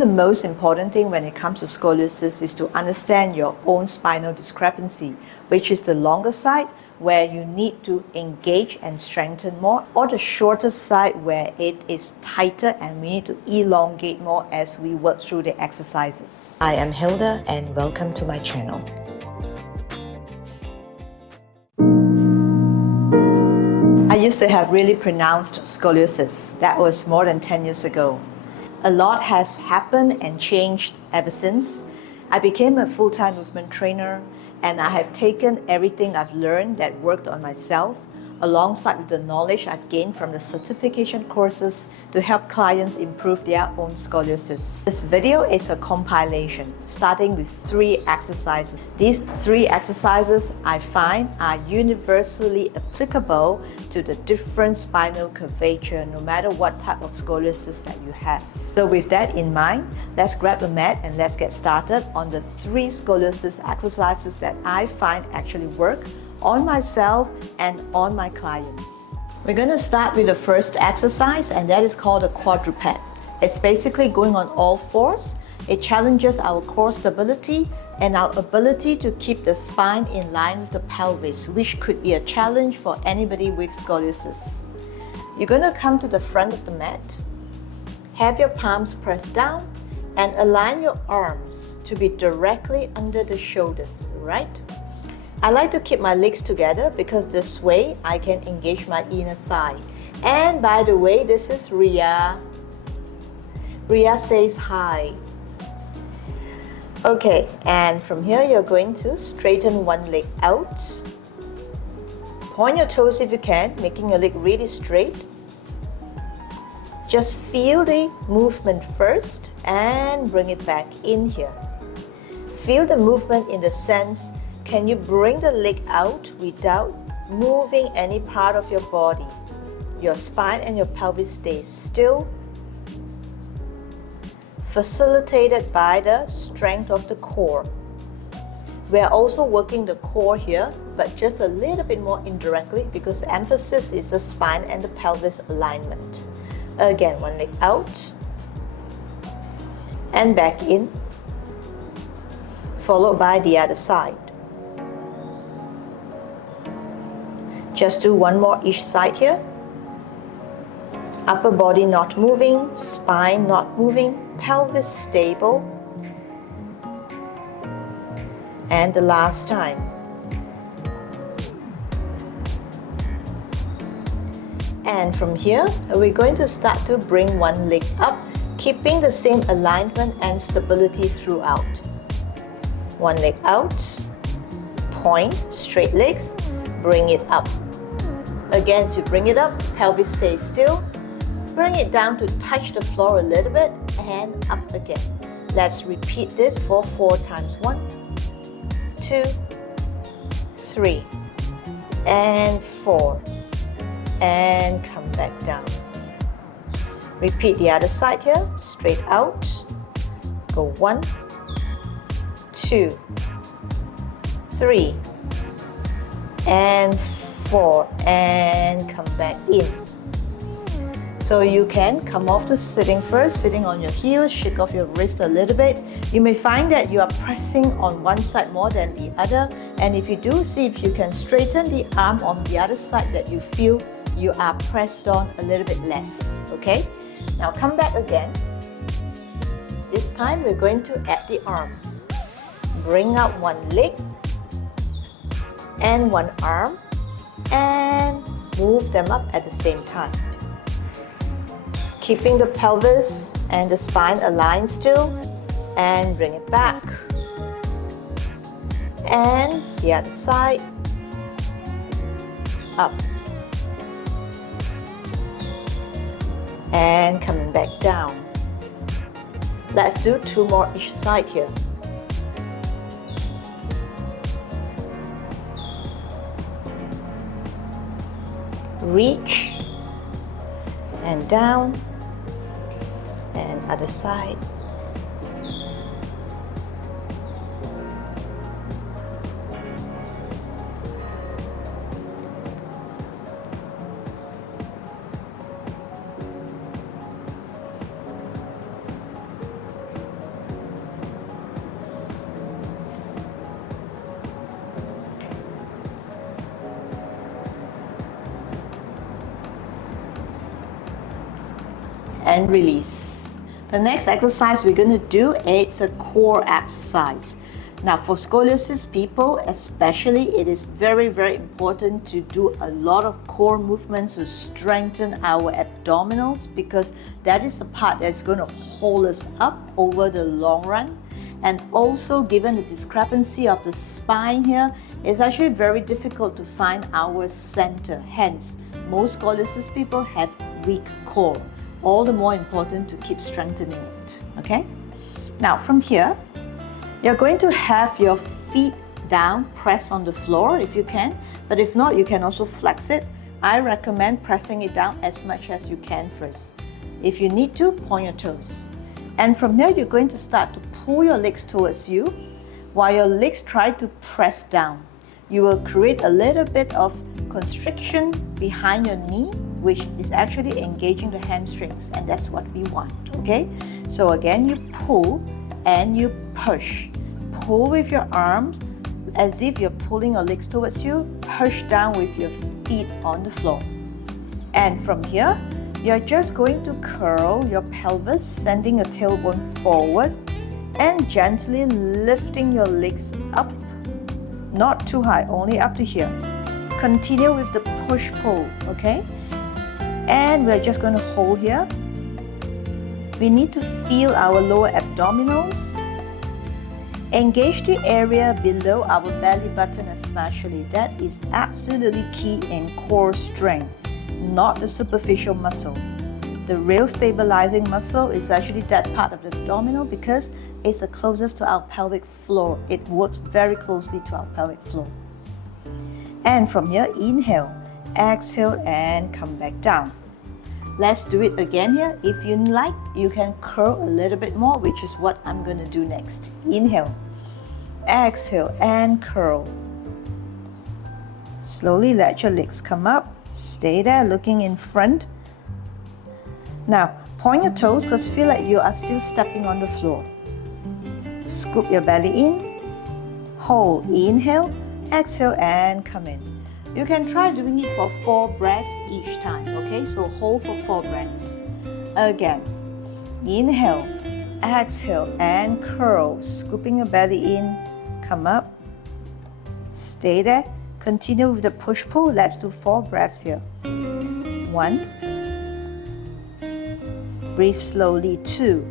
The most important thing when it comes to scoliosis is to understand your own spinal discrepancy, which is the longer side where you need to engage and strengthen more, or the shorter side where it is tighter and we need to elongate more as we work through the exercises. I am Hilda and welcome to my channel. I used to have really pronounced scoliosis. That was more than 10 years ago. A lot has happened and changed ever since. I became a full-time movement trainer and I have taken everything I've learned that worked on myself alongside with the knowledge I've gained from the certification courses to help clients improve their own scoliosis. This video is a compilation starting with 3 exercises. These 3 exercises I find are universally applicable to the different spinal curvature no matter what type of scoliosis that you have. So with that in mind, let's grab a mat and let's get started on the 3 scoliosis exercises that I find actually work on myself and on my clients. We're going to start with the first exercise, and that is called a quadruped. It's basically going on all fours. It challenges our core stability and our ability to keep the spine in line with the pelvis, which could be a challenge for anybody with scoliosis. You're going to come to the front of the mat, have your palms pressed down, and align your arms to be directly under the shoulders, right? I like to keep my legs together because this way I can engage my inner thigh. And by the way, this is Ria. Ria says hi. Okay, and from here you're going to straighten one leg out. Point your toes if you can, making your leg really straight. Just feel the movement first and bring it back in here. Feel the movement in the sense, can you bring the leg out without moving any part of your body? Your spine and your pelvis stay still, facilitated by the strength of the core. We are also working the core here, but just a little bit more indirectly because the emphasis is the spine and the pelvis alignment. Again, one leg out and back in, followed by the other side. Just do one more each side here. Upper body not moving, spine not moving, pelvis stable. And the last time. And from here, we're going to start to bring one leg up, keeping the same alignment and stability throughout. One leg out, point, straight legs, bring it up. Again, to bring it up, pelvis stays still. Bring it down to touch the floor a little bit and up again. Let's repeat this for 4 times. 1, 2, 3, and 4. And come back down. Repeat the other side here, straight out. Go 1, 2, 3, and 4, and come back in. So you can come off the sitting first, sitting on your heels, shake off your wrist a little bit. You may find that you are pressing on one side more than the other, and if you do, see if you can straighten the arm on the other side that you feel you are pressed on a little bit less, okay? Now come back again. This time we're going to add the arms. Bring out one leg and one arm and move them up at the same time. Keeping the pelvis and the spine aligned still, and bring it back. And the other side, up. And coming back down. Let's do 2 more each side here. Reach and down, and other side. and release. The next exercise we're going to do is a core exercise. Now for scoliosis people especially, it is very, very important to do a lot of core movements to strengthen our abdominals, because that is the part that's going to hold us up over the long run. And also, given the discrepancy of the spine here, it's actually very difficult to find our center. Hence, most scoliosis people have weak core. All the more important to keep strengthening it, okay? Now from here, you're going to have your feet down, press on the floor if you can, but if not, you can also flex it. I recommend pressing it down as much as you can first. If you need to, point your toes. And from here, you're going to start to pull your legs towards you while your legs try to press down. You will create a little bit of constriction behind your knee, which is actually engaging the hamstrings, and that's what we want, okay? So again, you pull and you push. Pull with your arms as if you're pulling your legs towards you. Push down with your feet on the floor. And from here, you're just going to curl your pelvis, sending your tailbone forward and gently lifting your legs up. Not too high, only up to here. Continue with the push-pull, okay? And we're just going to hold here. We need to feel our lower abdominals. Engage the area below our belly button especially. That is absolutely key in core strength, not the superficial muscle. The real stabilizing muscle is actually that part of the abdominal, because it's the closest to our pelvic floor. It works very closely to our pelvic floor. And from here, inhale, exhale, and come back down. Let's do it again here. If you like, you can curl a little bit more, which is what I'm going to do next. Inhale, exhale, and curl. Slowly let your legs come up. Stay there, looking in front. Now, point your toes, because feel like you are still stepping on the floor. Scoop your belly in. Hold, inhale, exhale, and come in. You can try doing it for 4 breaths each time, okay? So hold for 4 breaths. Again, inhale, exhale, and curl. Scooping your belly in, come up. Stay there. Continue with the push-pull. Let's do 4 breaths here. 1. Breathe slowly. 2.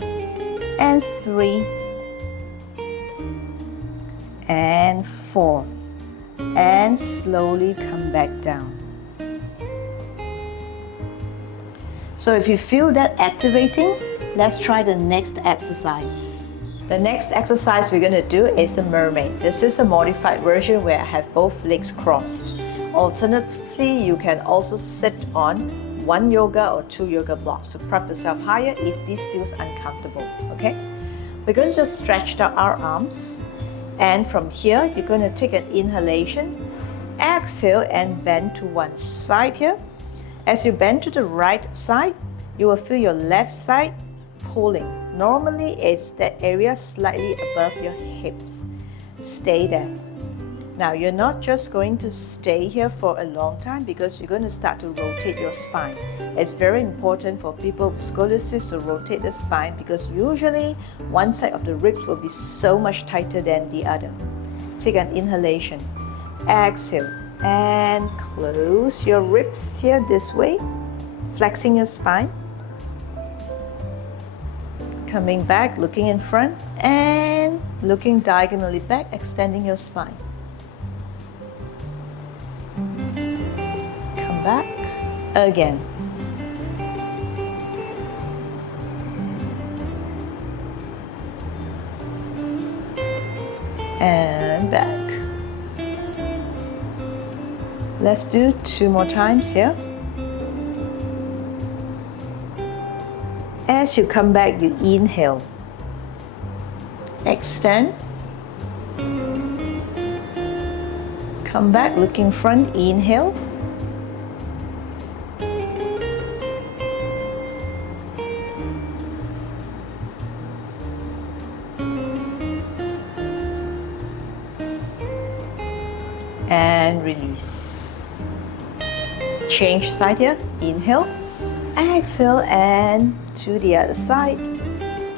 And 3. And 4. And slowly come back down. So if you feel that activating, let's try the next exercise. The next exercise we're going to do is the Mermaid. This is a modified version where I have both legs crossed. Alternatively, you can also sit on 1 yoga or 2 yoga blocks to prop yourself higher if this feels uncomfortable, okay? We're going to just stretch out our arms. And from here, you're going to take an inhalation, exhale, and bend to one side here. As you bend to the right side, you will feel your left side pulling. Normally, it's that area slightly above your hips. Stay there. Now, you're not just going to stay here for a long time, because you're going to start to rotate your spine. It's very important for people with scoliosis to rotate the spine, because usually one side of the ribs will be so much tighter than the other. Take an inhalation, exhale, and close your ribs here this way, flexing your spine. Coming back, looking in front, and looking diagonally back, extending your spine. Come back again. And back. Let's do 2 more times here. As you come back, you inhale. Extend. Come back, looking front, inhale. And release. Change side here, inhale. Exhale and to the other side.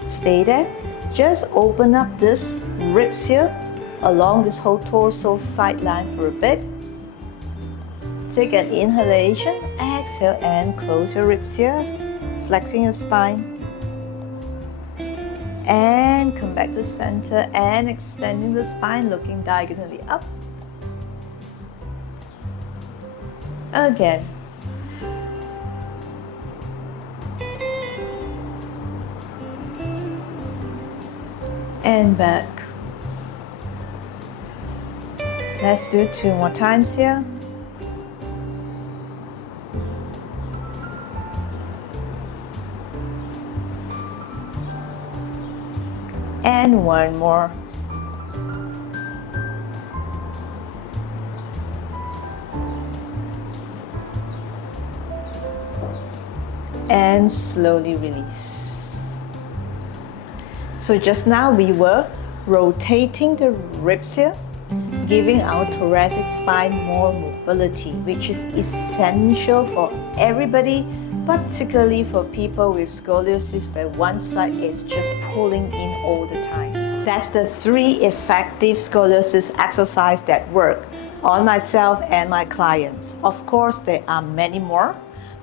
Stay there. Just open up this ribs here along this whole torso side line for a bit. Take an inhalation, exhale and close your ribs here, flexing your spine. And come back to center and extending the spine, looking diagonally up. Again. And back. Let's do 2 more times here. And 1 more. And slowly release. So just now we were rotating the ribs here, giving our thoracic spine more mobility, which is essential for everybody, particularly for people with scoliosis where one side is just pulling in all the time. That's the 3 effective scoliosis exercises that work on myself and my clients. Of course, there are many more,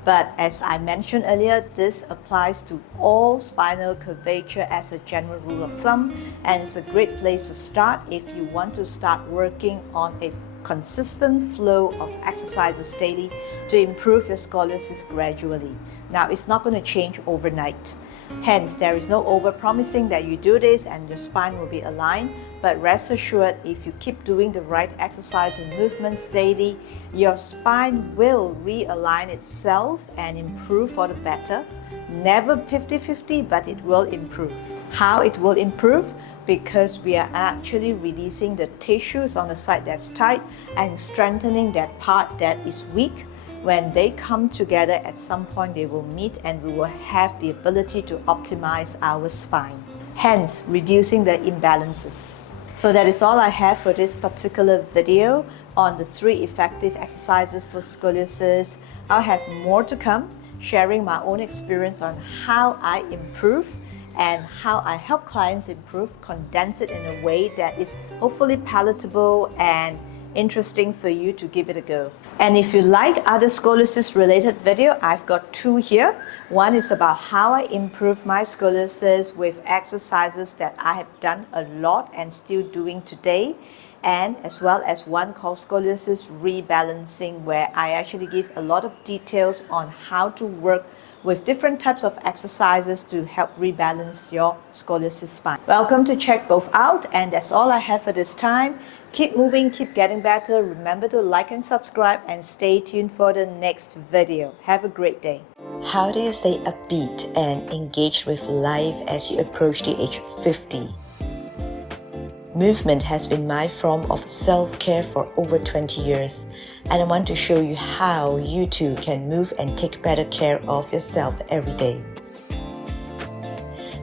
but as I mentioned earlier, this applies to all spinal curvature as a general rule of thumb, and it's a great place to start if you want to start working on a consistent flow of exercises daily to improve your scoliosis gradually. Now, it's not going to change overnight. Hence, there is no over-promising that you do this and your spine will be aligned, but rest assured, if you keep doing the right exercise and movements daily, your spine will realign itself and improve for the better. Never 50-50, but it will improve. How it will improve? Because we are actually releasing the tissues on the side that's tight and strengthening that part that is weak. When they come together, at some point they will meet and we will have the ability to optimize our spine, hence reducing the imbalances. So that is all I have for this particular video on the 3 effective exercises for scoliosis. I'll have more to come, sharing my own experience on how I improve and how I help clients improve, condense it in a way that is hopefully palatable and interesting for you to give it a go. And if you like other scoliosis related video, I've got 2 here. One is about how I improve my scoliosis with exercises that I have done a lot and still doing today, and as well as one called scoliosis rebalancing, where I actually give a lot of details on how to work with different types of exercises to help rebalance your scoliosis spine. Welcome to check both out, and that's all I have for this time. Keep moving, keep getting better. Remember to like and subscribe and stay tuned for the next video. Have a great day. How do you stay upbeat and engaged with life as you approach the age of 50? Movement has been my form of self-care for over 20 years, and I want to show you how you too can move and take better care of yourself every day.